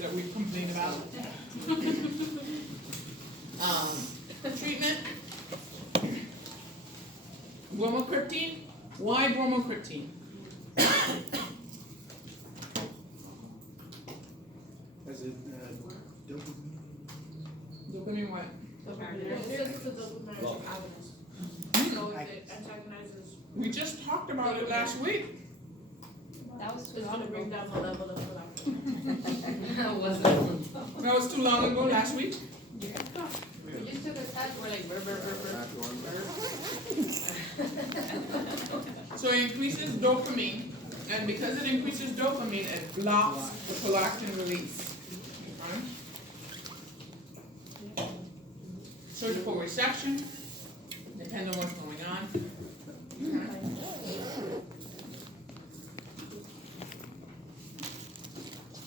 that we complain about. Treatment, bromocriptine. Why bromocriptine? As it dopamine. Dopamine what? It's a dopamine agonist. So it antagonizes. We just talked about it last week. That was it's gonna bring down the level of production. That was too long ago, last week. We just took a test, we're like, burr. So it increases dopamine, and because it increases dopamine, it blocks the prolactin release. Okay? Surgical resection, depends on what's going on. Okay.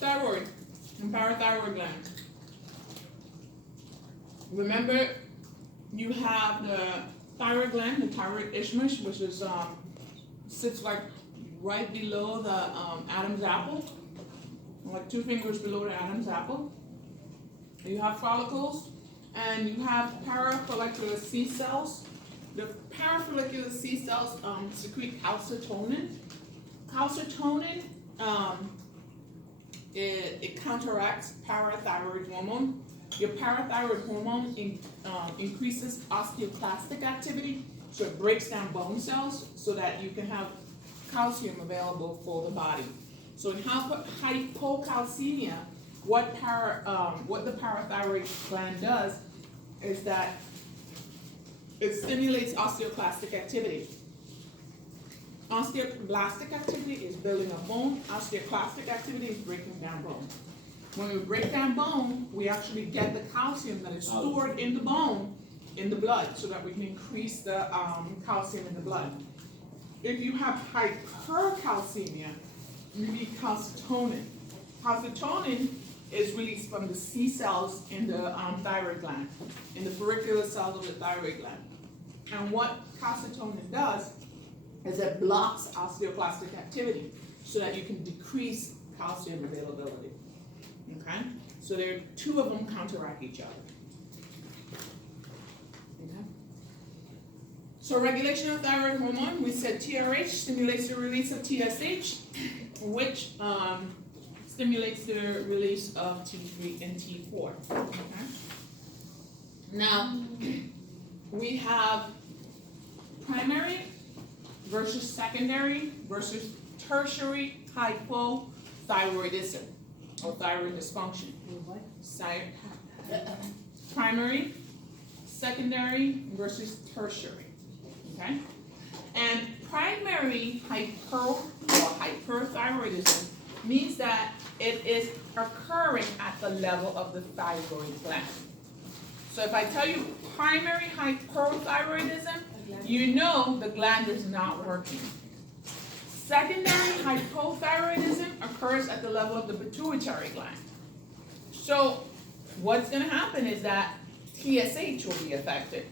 Thyroid and parathyroid gland. Remember, you have the thyroid gland, the thyroid isthmus, which is sits like right below the Adam's apple, like 2 fingers below the Adam's apple. You have follicles, and you have parafollicular C cells. The parafollicular C cells secrete calcitonin. Calcitonin it counteracts parathyroid hormone. Your parathyroid hormone increases osteoclastic activity, so it breaks down bone cells so that you can have calcium available for the body. So in hypocalcemia, what the parathyroid gland does is that it stimulates osteoclastic activity. Osteoblastic activity is building up bone. Osteoclastic activity is breaking down bone. When we break down bone, we actually get the calcium that is stored in the bone in the blood, so that we can increase the calcium in the blood. If you have hypercalcemia, you need calcitonin. Calcitonin is released from the C cells in the thyroid gland, in the follicular cells of the thyroid gland. And what calcitonin does is it blocks osteoclastic activity so that you can decrease calcium availability. Okay? So there are 2 of them counteract each other. Okay? So regulation of thyroid hormone, we said TRH stimulates the release of TSH, which stimulates the release of T3 and T4. Okay? Now, we have primary versus secondary versus tertiary hypothyroidism or thyroid dysfunction. What? Primary, secondary versus tertiary. Okay? And primary hyperthyroidism means that it is occurring at the level of the thyroid gland. So if I tell you primary hypothyroidism, you know the gland is not working. Secondary hypothyroidism occurs at the level of the pituitary gland. So what's going to happen is that TSH will be affected.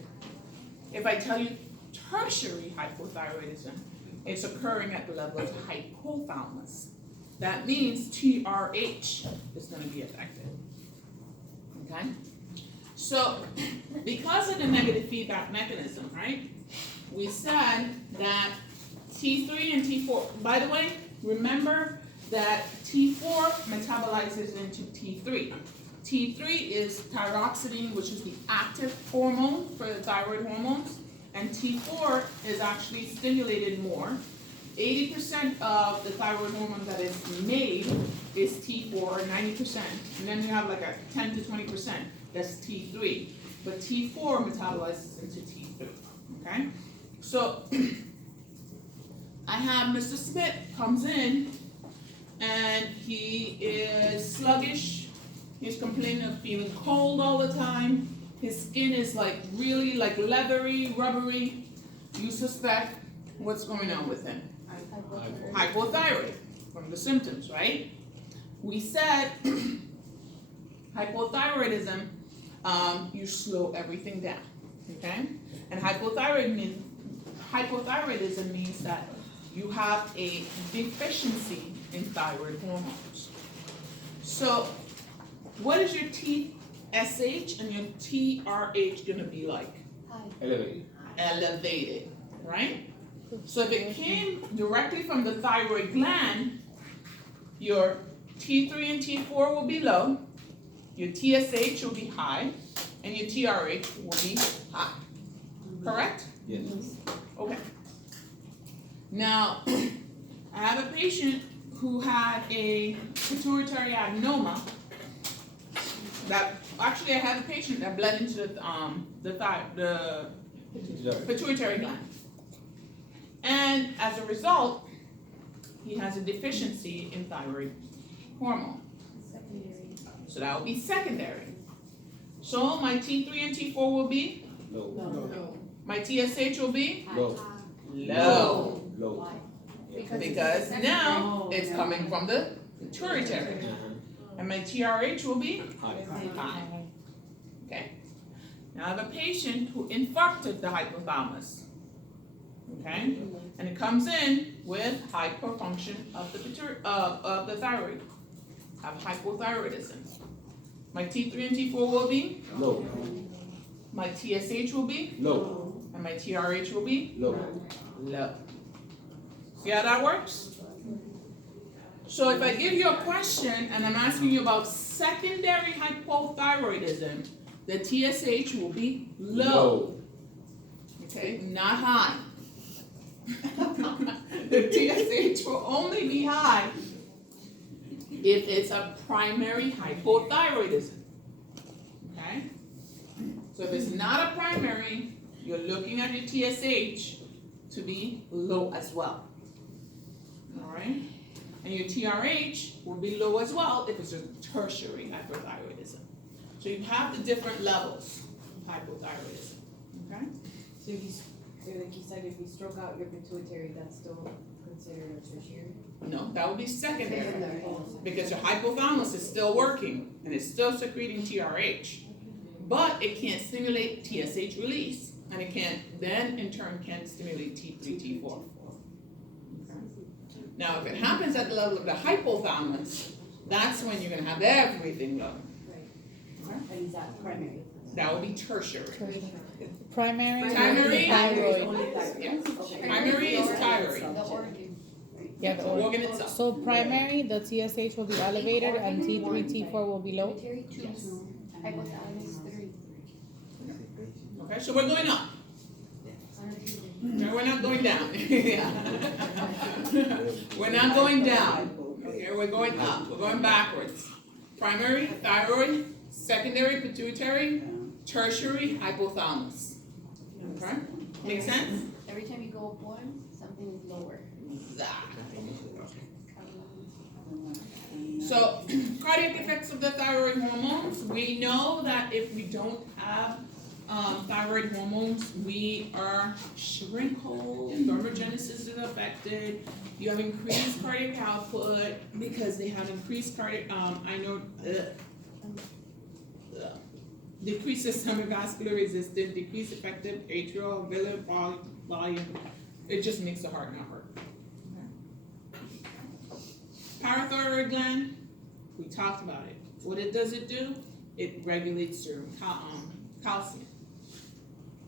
If I tell you tertiary hypothyroidism, it's occurring at the level of the hypothalamus. That means TRH is going to be affected. Okay? So because of the negative feedback mechanism, right? We said that T3 and T4, by the way, remember that T4 metabolizes into T3. T3 is thyroxine, which is the active hormone for the thyroid hormones, and T4 is actually stimulated more. 80% of the thyroid hormone that is made is T4, or 90%, and then you have like a 10 to 20% that's T3, but T4 metabolizes into T3, okay? So, I have Mr. Smith comes in, and he is sluggish. He's complaining of feeling cold all the time. His skin is like really like leathery, rubbery. You suspect what's going on with him? Hypothyroid from the symptoms, right? We said hypothyroidism, you slow everything down, okay? And hypothyroidism means that you have a deficiency in thyroid hormones. So what is your TSH and your TRH gonna be like? Elevated. Elevated, right? So if it came directly from the thyroid gland, your T3 and T4 will be low, your TSH will be high, and your TRH will be high. Correct? Yes. Okay. Now, I have a patient who had a pituitary adenoma. Actually, I have a patient that bled into the pituitary gland. And as a result, he has a deficiency in thyroid hormone. So that will be secondary. So my T3 and T4 will be Low. No. my TSH will be Low. low. Low. Because now it's coming from the pituitary. And my TRH will be High. high. Okay. Now I have a patient who infarcted the hypothalamus. Okay? And it comes in with hyperfunction of the thyroid. Have hypothyroidism. My T3 and T4 will be Low. my TSH will be Low. and my TRH will be Low. low. See how that works? So if I give you a question and I'm asking you about secondary hypothyroidism, the TSH will be low. Okay, not high. The TSH will only be high if it's a primary hypothyroidism. Okay? So if it's not a primary, you're looking at your TSH to be low as well. Alright? And your TRH will be low as well if it's a tertiary hypothyroidism. So you have the different levels of hypothyroidism. Okay? So if you, like you said, if you stroke out your pituitary, that's still considered a tertiary? No, that would be secondary. Secondary. Because your hypothalamus is still working and it's still secreting TRH. But it can't stimulate TSH release. And it can then in turn can stimulate T3, T4. Okay. Now if it happens at the level of the hypothalamus, that's when you're gonna have everything low. Right. And is that primary? That would be tertiary. Primary. Primary? Thyroid. Only thyroid. Yeah. Primary is thyroid. The organ. Yeah, The the organ itself. So primary, the TSH will be elevated and T3, T4 will be low. Pituitary, 2. Hypothalamus, 3. Okay, so we're going up. No, we're not going down. Yeah. We're not going down. Okay, we're going up. We're going backwards. Primary, thyroid, secondary, pituitary, tertiary, hypothalamus. Okay? Make sense? Every time you go up one, something is lower. So, cardiac effects of the thyroid hormones. We know that if we don't have thyroid hormones, we are shrinkle, thermogenesis is affected. You have increased cardiac output because they have increased cardiac, decreased systemic vascular resistance, decreased effective atrial alveolar volume. It just makes the heart not work. Parathyroid gland, we talked about it. What does it do? It regulates your calcium.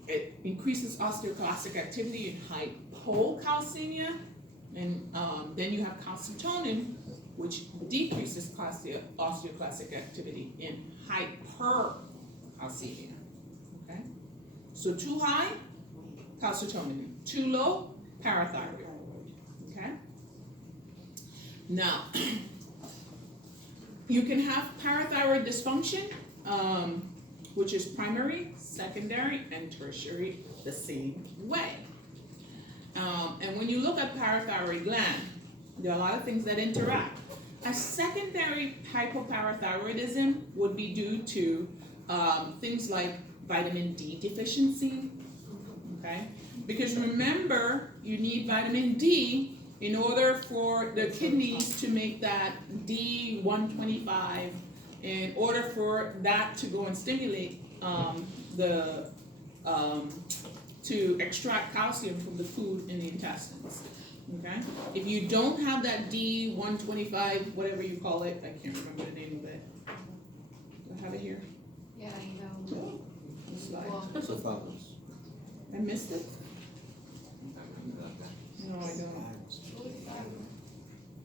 It increases osteoclastic activity in hypocalcemia, and then you have calcitonin, which decreases osteoclastic activity in hypercalcemia. Okay? So too high, calcitonin. Too low, parathyroid. Okay? Now, you can have parathyroid dysfunction, which is primary, secondary, and tertiary the same way. And when you look at parathyroid gland, there are a lot of things that interact. A secondary hypoparathyroidism would be due to things like vitamin D deficiency, okay? Because remember, you need vitamin D in order for the kidneys to make that D125, in order for that to go and stimulate to extract calcium from the food in the intestines. Okay? If you don't have that D125, whatever you call it, I can't remember the name of it. right here. Yeah, I know. Slide. Well, So thalamus. I missed it? No, I don't.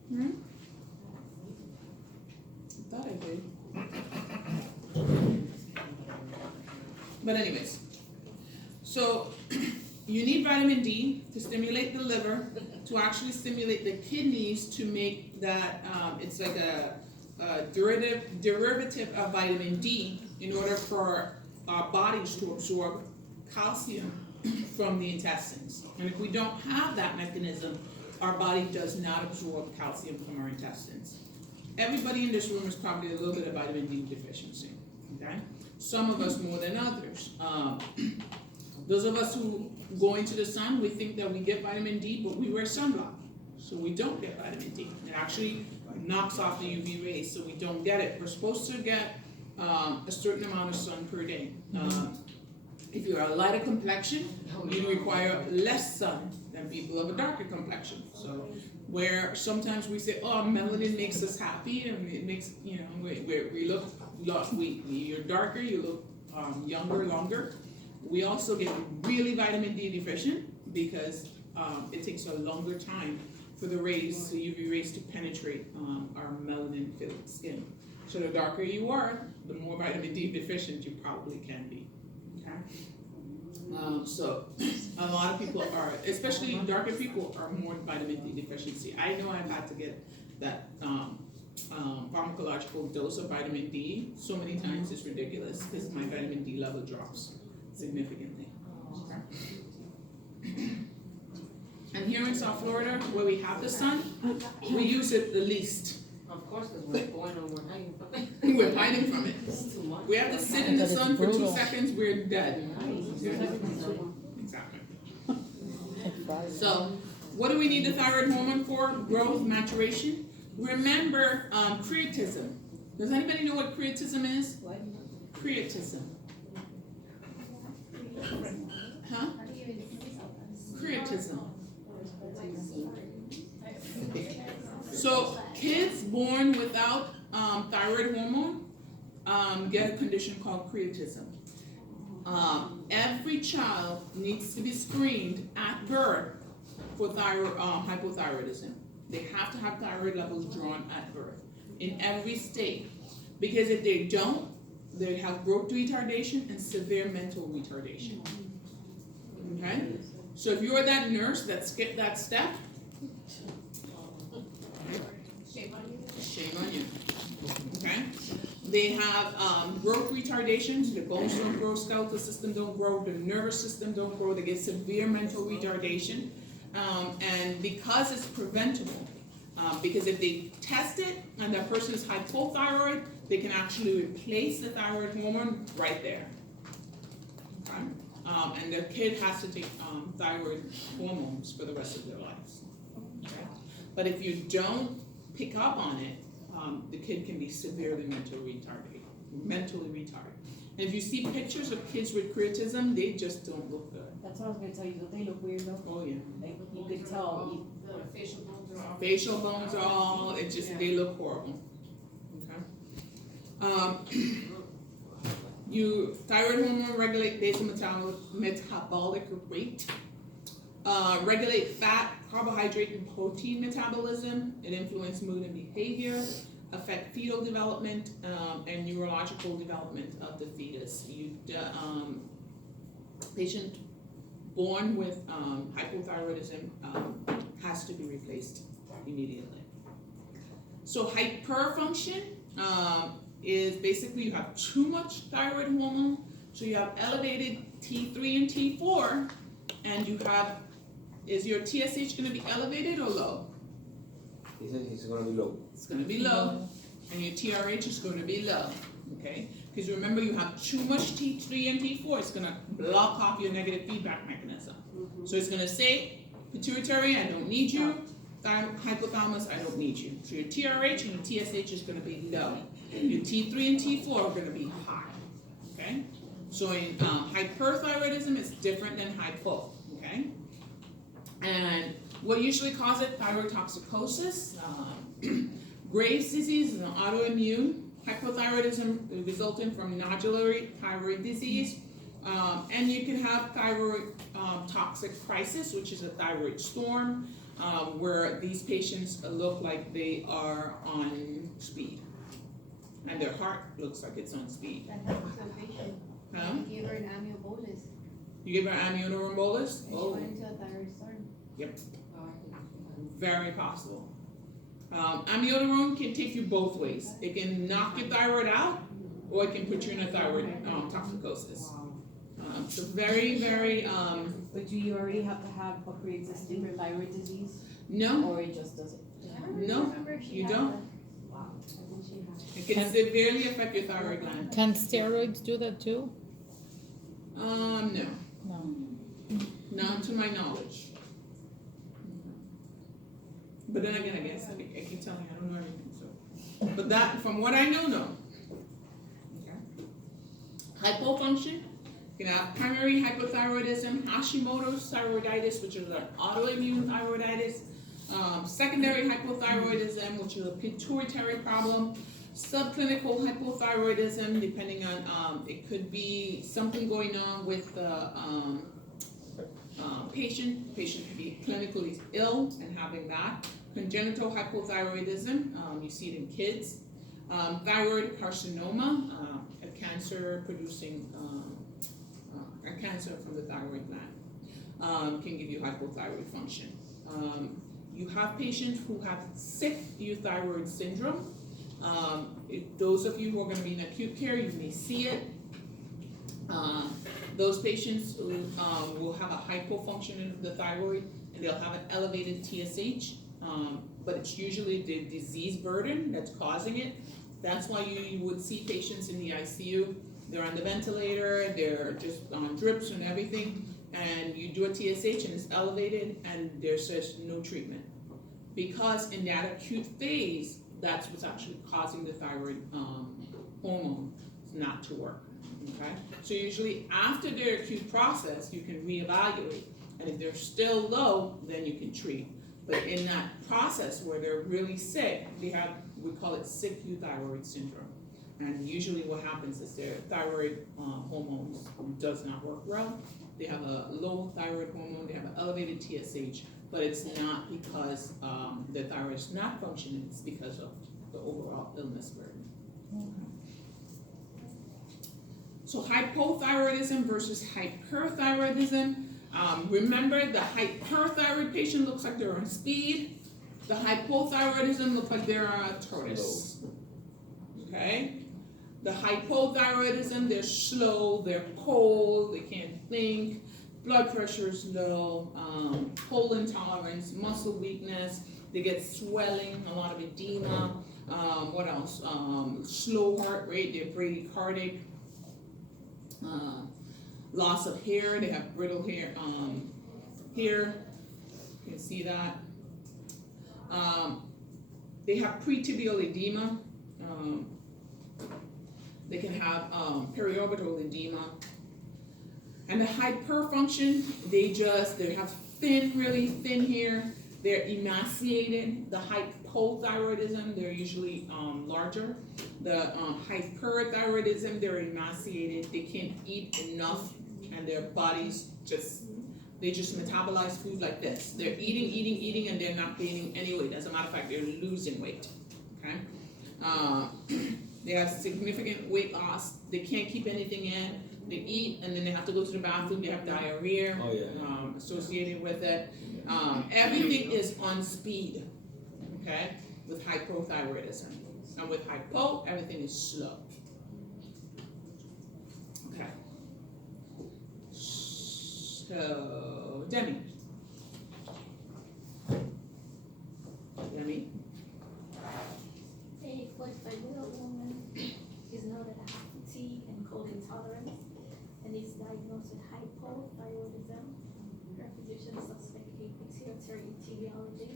Hmm? I thought I did. But anyways, so you need vitamin D to stimulate the liver, to actually stimulate the kidneys to make that, it's like a derivative of vitamin D in order for our bodies to absorb calcium from the intestines. And if we don't have that mechanism, our body does not absorb calcium from our intestines. Everybody in this room is probably a little bit of vitamin D deficiency, okay? Some of us more than others. Those of us who go into the sun, we think that we get vitamin D, but we wear sunblock, so we don't get vitamin D. It actually knocks off the UV rays, so we don't get it. We're supposed to get a certain amount of sun per day. If you're a lighter complexion, you require less sun than people of a darker complexion. So where sometimes we say, oh, melanin makes us happy, and it makes, you know, we look, you're darker, you look younger, longer. We also get really vitamin D deficient because it takes a longer time for the rays, the UV rays, to penetrate our melanin-filled skin. So the darker you are, the more vitamin D deficient you probably can be. Okay? So a lot of people are, especially darker people, are more vitamin D deficiency. I know I've had to get that pharmacological dose of vitamin D so many times, it's ridiculous, because my vitamin D level drops significantly. Okay. And here in South Florida, where we have the sun, we use it the least. Of course, because we're going on, we're hiding from it. We're hiding from it. It's too much. We have to sit in the Because it's sun for 2 brutal. seconds, we're dead. Exactly. So, what do we need the thyroid hormone for? Growth, maturation. Remember, creatism. Does anybody know what creatism is? Creatism. Huh? Creatism. So kids born without thyroid hormone get a condition called creatism. Every child needs to be screened at birth for hypothyroidism. They have to have thyroid levels drawn at birth in every state, because if they don't, they have growth retardation and severe mental retardation. Okay? So if you're that nurse that skipped that step, shame on you. shame on you. Okay? They have growth retardations. The bones don't grow, skeletal system don't grow, the nervous system don't grow. They get severe mental retardation. And because it's preventable, because if they test it and that person is hypothyroid, they can actually replace the thyroid hormone right there. Okay? And the kid has to take thyroid hormones for the rest of their lives. Okay? But if you don't pick up on it, the kid can be severely mentally retarded. And if you see pictures of kids with creatism, they just don't look good. That's what I was gonna tell you, don't they look weird though? Oh yeah. Like, you could tell. The facial bones are all. Facial bones are all, it just, they look horrible. Okay? Thyroid hormone regulate basal metabolic rate, regulate fat, carbohydrate, and protein metabolism. It influences mood and behavior, affect fetal development, and neurological development of the fetus. Patient born with hypothyroidism has to be replaced immediately. So hyperfunction is basically you have too much thyroid hormone, so you have elevated T3 and T4, and you have, is your TSH going to be elevated or low? He said he's gonna be low. It's going to be low, and your TRH is going to be low, okay? Because remember, you have too much T3 and T4, it's going to block off your negative feedback mechanism. So it's going to say, pituitary, I don't need you, hypothalamus, I don't need you. So your TRH and your TSH is going to be low. Your T3 and T4 are going to be high, okay? So in hyperthyroidism, it's different than hypo, okay? And what usually causes it? Thyroid toxicosis. Graves' disease is an autoimmune hypothyroidism resulting from nodular thyroid disease. And you can have thyroid toxic crisis, which is a thyroid storm, where these patients look like they are on speed. And their heart looks like it's on speed. That happened to a patient. Huh? We gave her an amiobolus. You give her amiodarone And she Oh, went into a thyroid storm. very possible. Amiodarone can take you both ways. It can knock your thyroid out, or it can put you in a thyroid toxicosis. So very, very, But do you already have to have a pre-existing thyroid disease? no, Or it just doesn't? no, you don't. Wow. I think she has. It can severely affect your thyroid gland. Can steroids do that too? No, No. not to my knowledge. But then again, I guess I keep telling you I don't know everything. So, but that from what I know, no. Okay. Hypofunction. You can have primary hypothyroidism, Hashimoto's thyroiditis, which is an autoimmune thyroiditis, secondary hypothyroidism, which is a pituitary problem, subclinical hypothyroidism, depending on, it could be something going on with the patient could be clinically ill and having that. Congenital hypothyroidism, you see it in kids. Thyroid carcinoma, a cancer producing, a cancer from the thyroid gland, can give you hypothyroid function. You have patients who have sick euthyroid syndrome. Those of you who are going to be in acute care, you may see it. Those patients will have a hypofunctioning of the thyroid, and they'll have an elevated TSH, but it's usually the disease burden that's causing it. That's why you would see patients in the ICU. They're on the ventilator, they're just on drips and everything, and you do a TSH and it's elevated, and there's just no treatment. Because in that acute phase, that's what's actually causing the thyroid hormone not to work. Okay? So usually after their acute process, you can reevaluate, and if they're still low, then you can treat. But in that process where they're really sick, we call it sick euthyroid syndrome. And usually what happens is their thyroid hormones does not work well. They have a low thyroid hormone, they have an elevated TSH, but it's not because the thyroid is not functioning, it's because of the overall illness burden. So hypothyroidism versus hyperthyroidism. Remember, the hyperthyroid patient looks like they're on speed. The hypothyroidism looks like they're on a tortoise. Okay? The hypothyroidism, they're slow, they're cold, they can't think, blood pressure is low, cold intolerance, muscle weakness, they get swelling, a lot of edema, what else? Slow heart rate, they're bradycardic, loss of hair, they have brittle hair, you can see that. They have pretibial edema. They can have periorbital edema. And the hyperfunction, they have really thin hair. They're emaciated. The hypothyroidism, they're usually larger. The hyperthyroidism, they're emaciated. They can't eat enough, and their bodies they just metabolize food like this. They're eating, and they're not gaining any weight. As a matter of fact, they're losing weight. Okay. They have significant weight loss. They can't keep anything in. They eat, and then they have to go to the bathroom. They have diarrhea associated with it. Everything is on speed, okay, with hypothyroidism. And with hypo, everything is slow. Okay. So, Demi. A 45-year-old woman is noted to have fatigue and cold intolerance and is diagnosed with hypothyroidism. Her physician suspects a pituitary etiology.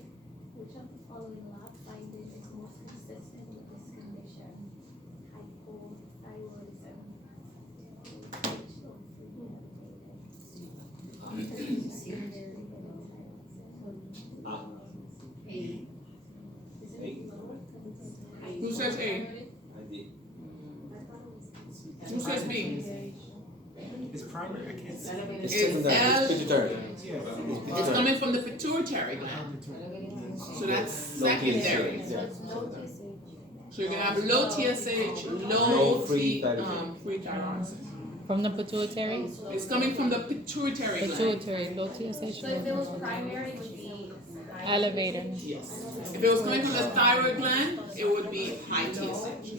Which of the following lab findings is most consistent with this condition? Hypothyroidism. A. Who says A? I did. So it's B. It's primary, I can't see. It's It's secondary, L- it's pituitary. Yeah. It's coming from the pituitary gland. So that's secondary. Yeah. So you're gonna have low TSH, low Low free free thyroxine. From the pituitary? It's coming from the pituitary gland. Pituitary, low TSH. So if it was primary, it would be Elevator. Yes. If it was coming from the thyroid gland, it would be high TSH.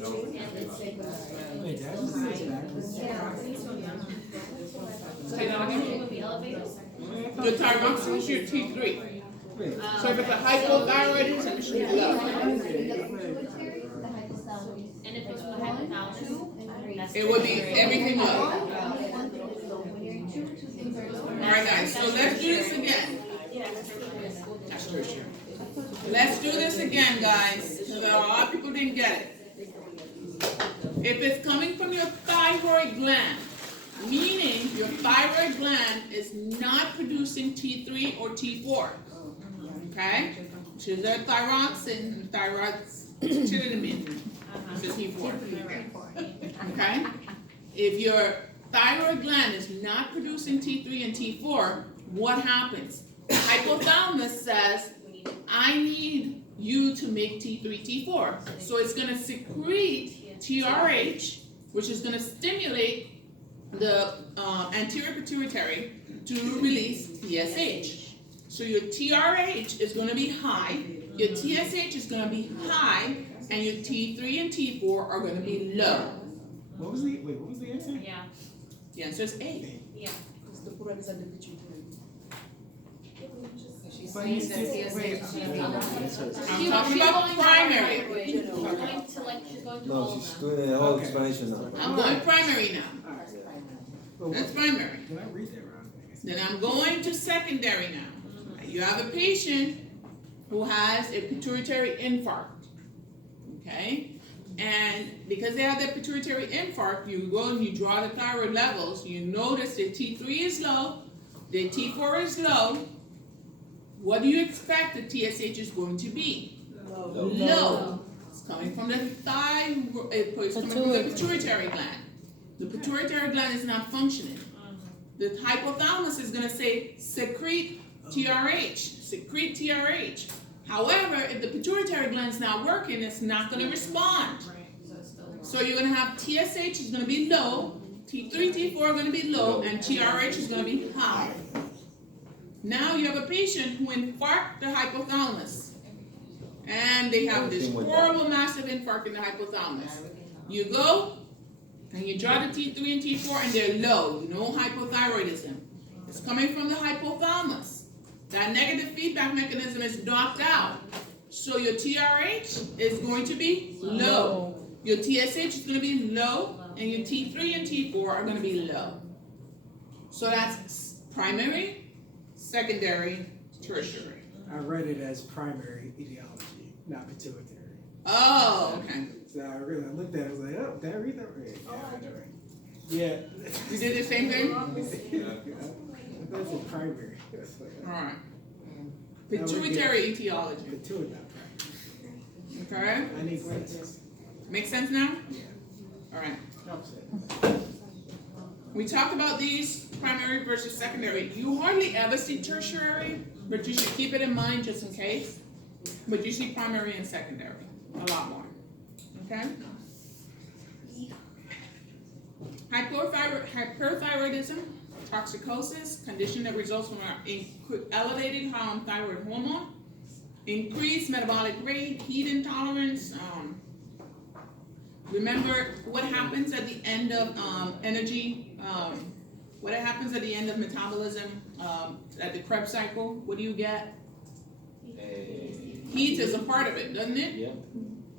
Wait, that was backwards. Say that again. it would be elevated. Your thyroxine is your T3. So if it's a hypothyroidism, it should be low. And if it's from the hypothalamus, It would be everything low. Alright guys, so let's do this again. That's tertiary. Let's do this again, guys, because a lot of people didn't get it. If it's coming from your thyroid gland, meaning your thyroid gland is not producing T3 or T4, okay? Which is their thyroxine, thyroxine, which is T4, okay? If your thyroid gland is not producing T3 and T4, what happens? The hypothalamus says, I need you to make T3, T4. So it's gonna secrete TRH, which is gonna stimulate the anterior pituitary to release TSH. So your TRH is gonna be high, your TSH is gonna be high, and your T3 and T4 are gonna be low. What was the answer? yeah, The answer is A. yeah. She's But you saying that still, wait, TSH should be high. I'm talking about primary. She's going to like, she's going to No, all she's of doing the whole explanation now. I'm going primary now. Alright. Well, That's primary. did I read that wrong? Then I'm going to secondary now. You have a patient who has a pituitary infarct, okay? And because they have that pituitary infarct, you go and you draw the thyroid levels, you notice that T3 is low, the T4 is low. What do you expect the TSH is going to be? Low. It's coming from the thyroid, it's coming from the pituitary gland. The pituitary gland is not functioning. The hypothalamus is gonna say, secrete TRH, secrete TRH. However, if the pituitary gland is not working, it's not gonna respond. So you're gonna have TSH is gonna be low, T3, T4 are gonna be low, and TRH is gonna be high. Now you have a patient who infarcted the hypothalamus, and they have this horrible massive infarct in the hypothalamus. You go, and you draw the T3 and T4 and they're low, no hypothyroidism. It's coming from the hypothalamus. That negative feedback mechanism is knocked out. So your TRH is going to be low. Your TSH is going to be low, and your T3 and T4 are going to be low. So that's primary, secondary, tertiary. I read it as primary etiology, not pituitary. Oh, okay. So I looked at it, I was like, oh, did I read that right? Yeah, I read it right. Yeah. You did the same thing? That's a primary. That's like, Alright. Pituitary etiology. pituitary. Okay? I need glasses. Make sense now? Yeah. Alright. Helps it. We talked about these primary versus secondary. You hardly ever see tertiary, but you should keep it in mind just in case. But you see primary and secondary a lot more. Okay? Hyperthyroidism, toxicosis, condition that results from an elevated thyroid hormone, increased metabolic rate, heat intolerance. Remember what happens at the end of energy? What happens at the end of metabolism? At the Krebs cycle, what do you get? Heat is a part of it, doesn't it? Yeah.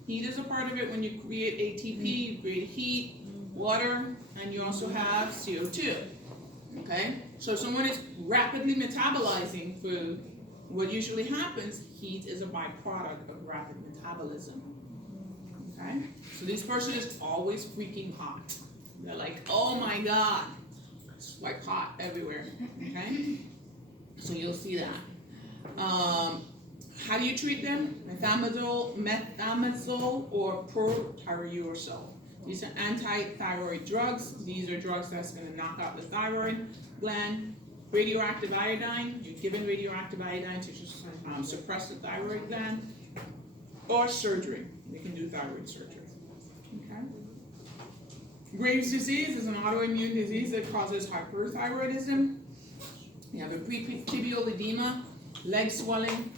Heat is a part of it. When you create ATP, you create heat, water, and you also have CO2. Okay? So if someone is rapidly metabolizing food, what usually happens, heat is a byproduct of rapid metabolism. Okay? So this person is always freaking hot. They're like, oh my God, it's like hot everywhere. Okay? So you'll see that. How do you treat them? Methimazole or protyresol. These are anti-thyroid drugs. These are drugs that's gonna knock out the thyroid gland. Radioactive iodine, you're given radioactive iodine to just suppress the thyroid gland. Or surgery, we can do thyroid surgery, okay? Graves' disease is an autoimmune disease that causes hyperthyroidism. You have a pretibial edema, leg swelling.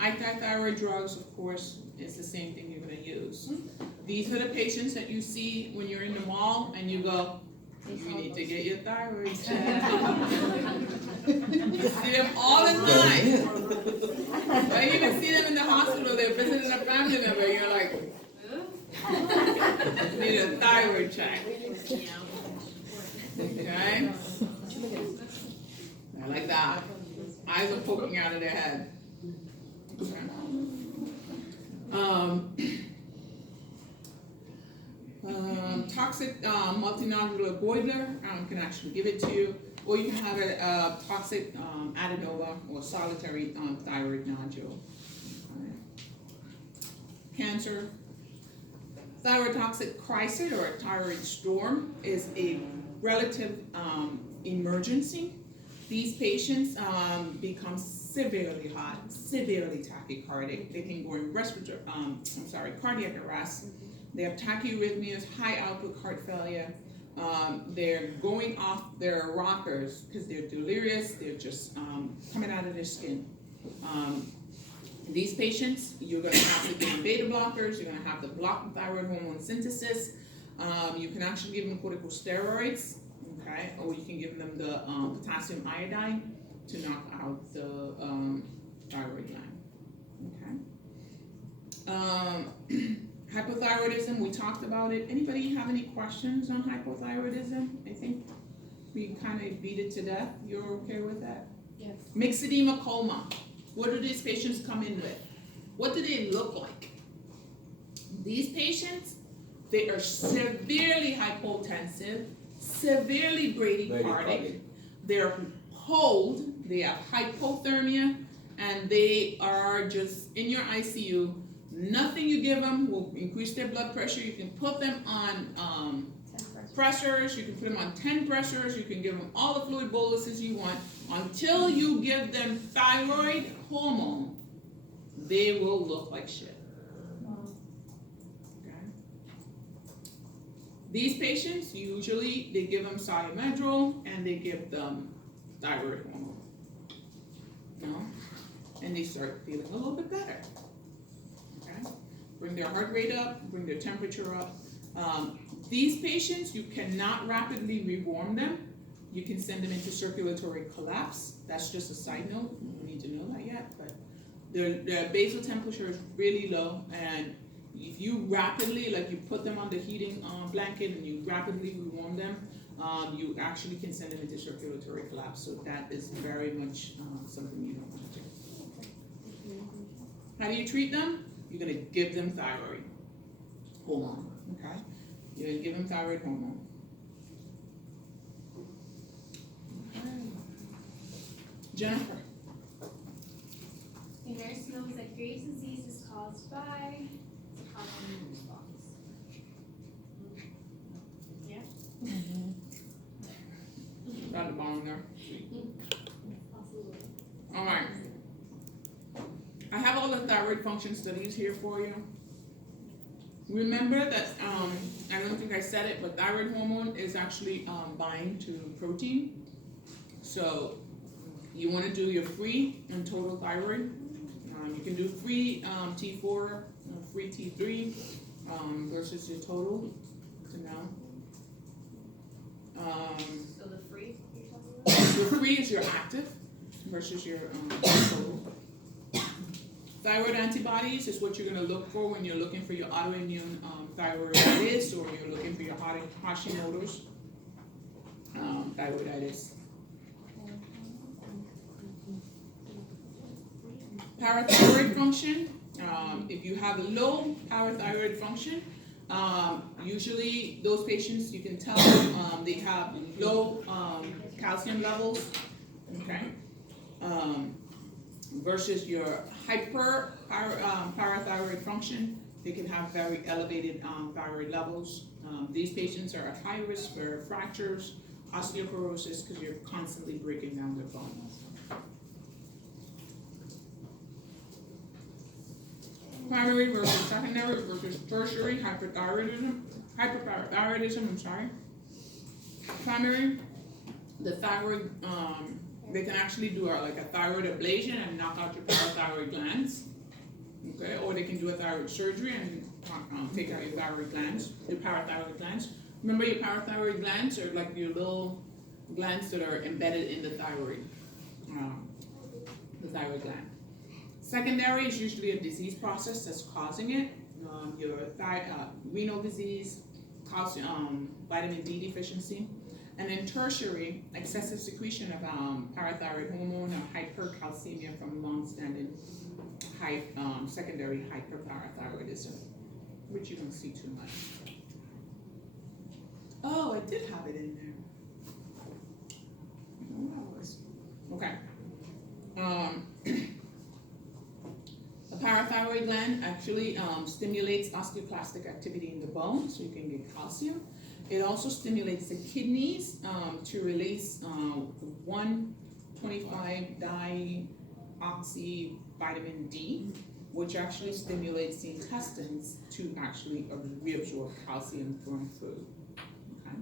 Anti-thyroid drugs, of course, is the same thing you're gonna use. These are the patients that you see when you're in the mall and you go, you need to get your thyroid checked. You see them all the time. I even see them in the hospital, they're visiting a family member, you're like, you need a thyroid check. Okay? I like that. Eyes are poking out of their head. Okay. Toxic multinodular goiter, can actually give it to you, or you can have a toxic adenoma or solitary thyroid nodule. Cancer. Thyrotoxic crisis or a thyroid storm is a relative emergency. These patients become severely hot, severely tachycardic. They can go in cardiac arrest. They have tachyarrhythmias, high output heart failure. They're going off their rockers because they're delirious. They're just coming out of their skin. These patients, you're going to have to give them beta blockers. You're going to have to block the thyroid hormone synthesis. You can actually give them corticosteroids, okay, or you can give them the potassium iodine to knock out the thyroid gland. Okay. Hypothyroidism, we talked about it. Anybody have any questions on hypothyroidism? I think we kind of beat it to death. You're okay with that? Yes. Myxedema coma. What do these patients come in with? What do they look like? These patients, they are severely hypotensive, severely bradycardic. They're cold, they have hypothermia, and they are just in your ICU. Nothing you give them will increase their blood pressure. You can put them on pressors, you can put them on 10 pressors, you can give them all the fluid boluses you want. Until you give them thyroid hormone, they will look like shit. Okay. These patients, usually they give them Ciomedrol and they give them thyroid hormone. No? And they start feeling a little bit better. Bring their heart rate up, bring their temperature up. These patients, you cannot rapidly rewarm them. You can send them into circulatory collapse. That's just a side note. You don't need to know that yet, but their basal temperature is really low, and if you rapidly, like you put them on the heating blanket and you rapidly rewarm them, you actually can send them into circulatory collapse. So that is very much something you don't want to do. How do you treat them? You're gonna give them thyroid hormone, okay? You're gonna give them thyroid hormone. Okay. Jennifer. A nurse knows that Graves' disease is caused by autoimmune response. Yeah. Got the bottom there. Absolutely. All right. I have all the thyroid function studies here for you. Remember that, I don't think I said it, but thyroid hormone is actually bind to protein. So you want to do your free and total thyroid. You can do free T4, free T3 versus your total to know. So the free you're talking about? Your free is your active versus your total. Thyroid antibodies is what you're going to look for when you're looking for your autoimmune thyroiditis, or you're looking for your Hashimoto's thyroiditis. Parathyroid function. If you have a low parathyroid function, usually those patients, you can tell they have low calcium levels. Okay. Versus your parathyroid function, they can have very elevated thyroid levels. These patients are at high risk for fractures, osteoporosis, because you're constantly breaking down their bones. Primary versus secondary versus tertiary hyperthyroidism, Primary, the thyroid, they can actually do like a thyroid ablation and knock out your parathyroid glands, okay? Or they can do a thyroid surgery and take out your thyroid glands, your parathyroid glands. Remember, your parathyroid glands are like your little glands that are embedded in the thyroid gland. Secondary is usually a disease process that's causing it. Your renal disease, vitamin D deficiency. And then tertiary, excessive secretion of parathyroid hormone or hypercalcemia from long-standing secondary hyperparathyroidism, which you don't see too much. Oh, I did have it in there. Okay. The parathyroid gland actually stimulates osteoclastic activity in the bone, so you can get calcium. It also stimulates the kidneys to release 1,25-dioxy vitamin D, which actually stimulates the intestines to actually reabsorb calcium from food. Okay.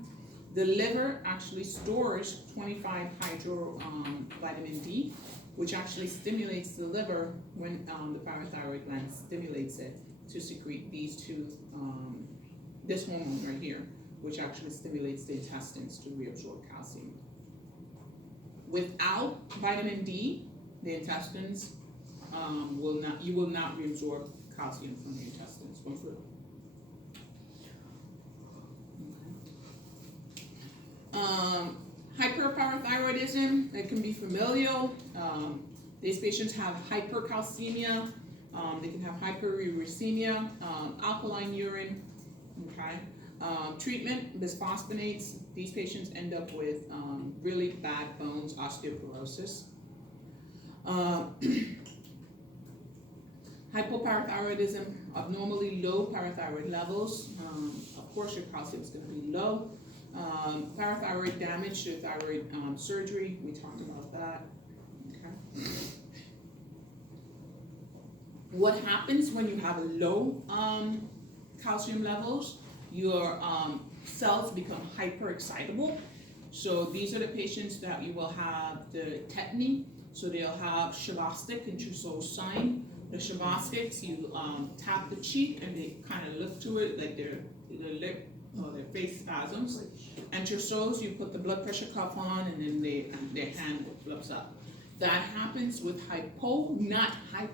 The liver actually stores 25-hydro vitamin D, which actually stimulates the liver when the parathyroid gland stimulates it to secrete these two, this hormone right here, which actually stimulates the intestines to reabsorb calcium. Without vitamin D, the intestines you will not reabsorb calcium from the intestines from food. Okay. Hyperparathyroidism, it can be familial. These patients have hypercalcemia. They can have hyperuricemia, alkaline urine. Okay. Treatment, bisphosphonates. These patients end up with really bad bones, osteoporosis. Hypoparathyroidism, abnormally low parathyroid levels. Of course, your calcium is going to be low. Parathyroid damage to thyroid surgery, we talked about that. Okay. What happens when you have low calcium levels? Your cells become hyperexcitable. So these are the patients that you will have the tetany. So they'll have Shavastic and Trousseau sign. The Shavastics, you tap the cheek and they kind of look to it like their lip or their face spasms. And Trousseau's, you put the blood pressure cuff on and then their hand flips up. That happens with hypo, not hyper.